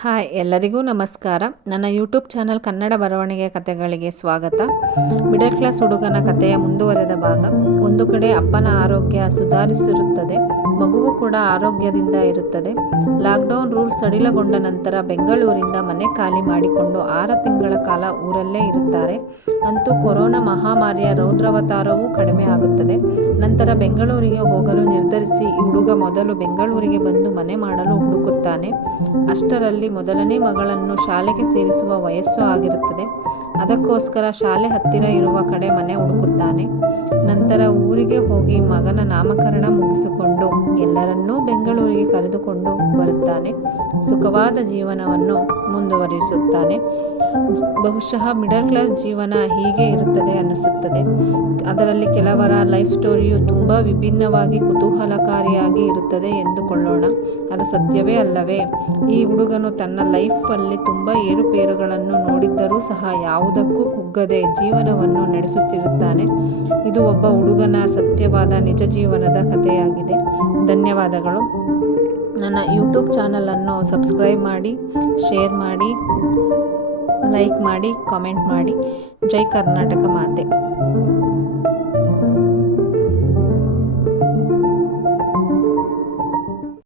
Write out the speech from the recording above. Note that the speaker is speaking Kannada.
ಹಾಯ್, ಎಲ್ಲರಿಗೂ ನಮಸ್ಕಾರ. ನನ್ನ ಯೂಟ್ಯೂಬ್ ಚಾನಲ್ ಕನ್ನಡ ಬರವಣಿಗೆ ಕಥೆಗಳಿಗೆ ಸ್ವಾಗತ. ಮಿಡಲ್ ಕ್ಲಾಸ್ ಹುಡುಗನ ಕಥೆಯ ಮುಂದುವರೆದ ಭಾಗ. ಒಂದು ಕಡೆ ಅಪ್ಪನ ಆರೋಗ್ಯ ಸುಧಾರಿಸಿರುತ್ತದೆ. ಮಗುವು ಕೂಡ ಆರೋಗ್ಯದಿಂದ ಇರುತ್ತದೆ. ಲಾಕ್ಡೌನ್ ರೂಲ್ ಸಡಿಲಗೊಂಡ ನಂತರ ಬೆಂಗಳೂರಿಂದ ಮನೆ ಖಾಲಿ ಮಾಡಿಕೊಂಡು ಆರು ತಿಂಗಳ ಕಾಲ ಊರಲ್ಲೇ ಇರುತ್ತಾರೆ. ಅಂತೂ ಕೊರೋನಾ ಮಹಾಮಾರಿಯ ರೌದ್ರಾವತಾರವೂ ಕಡಿಮೆ ಆಗುತ್ತದೆ. ನಂತರ ಬೆಂಗಳೂರಿಗೆ ಹೋಗಲು ನಿರ್ಧರಿಸಿ ಹುಡುಗ ಮೊದಲು ಬೆಂಗಳೂರಿಗೆ ಬಂದು ಮನೆ ಮಾಡಲು ಹುಡುಕುತ್ತಾನೆ. ಅಷ್ಟರಲ್ಲಿ ಮೊದಲನೇ ಮಗಳನ್ನು ಶಾಲೆಗೆ ಸೇರಿಸುವ ವಯಸ್ಸು ಆಗಿರುತ್ತದೆ. ಅದಕ್ಕೋಸ್ಕರ ಶಾಲೆ ಹತ್ತಿರ ಇರುವ ಕಡೆ ಮನೆ ಹುಡುಕುತ್ತಾನೆ. ನಂತರ ಊರಿಗೆ ಹೋಗಿ ಮಗನ ನಾಮಕರಣ ಮುಗಿಸಿಕೊಂಡು ಕರೆದುಕೊಂಡು ಬರುತ್ತಾನೆ. ಸುಖವಾದ ಜೀವನವನ್ನು ಮುಂದುವರಿಸುತ್ತಾನೆ. ಬಹುಶಃ ಮಿಡಲ್ ಕ್ಲಾಸ್ ಜೀವನ ಹೀಗೆ ಇರುತ್ತದೆ ಅನ್ನಿಸುತ್ತದೆ. ಅದರಲ್ಲಿ ಕೆಲವರ ಲೈಫ್ ಸ್ಟೋರಿಯು ತುಂಬ ವಿಭಿನ್ನವಾಗಿ ಕುತೂಹಲಕಾರಿಯಾಗಿ ಇರುತ್ತದೆ ಎಂದುಕೊಳ್ಳೋಣ. ಅದು ಸತ್ಯವೇ ಅಲ್ಲವೇ? ಈ ಹುಡುಗನು ತನ್ನ ಲೈಫಲ್ಲಿ ತುಂಬ ಏರುಪೇರುಗಳನ್ನು ನೋಡಿದ್ದರೂ ಸಹ ಯಾವುದಕ್ಕೂ ಕುಗ್ಗದೆ ಜೀವನವನ್ನು ನಡೆಸುತ್ತಿರುತ್ತಾನೆ. ಇದು ಒಬ್ಬ ಹುಡುಗನ ಸತ್ಯವಾದ ನಿಜ ಜೀವನದ ಕಥೆಯಾಗಿದೆ. ಧನ್ಯವಾದಗಳು. ನನ್ನ ಯೂಟ್ಯೂಬ್ ಚಾನಲನ್ನು ಸಬ್ಸ್ಕ್ರೈಬ್ ಮಾಡಿ ಶೇರ್ ಮಾಡಿ ಲೈಕ್ ಮಾಡಿ ಕಾಮೆಂಟ್ ಮಾಡಿ. ಜೈ ಕರ್ನಾಟಕ ಮಾತೆ.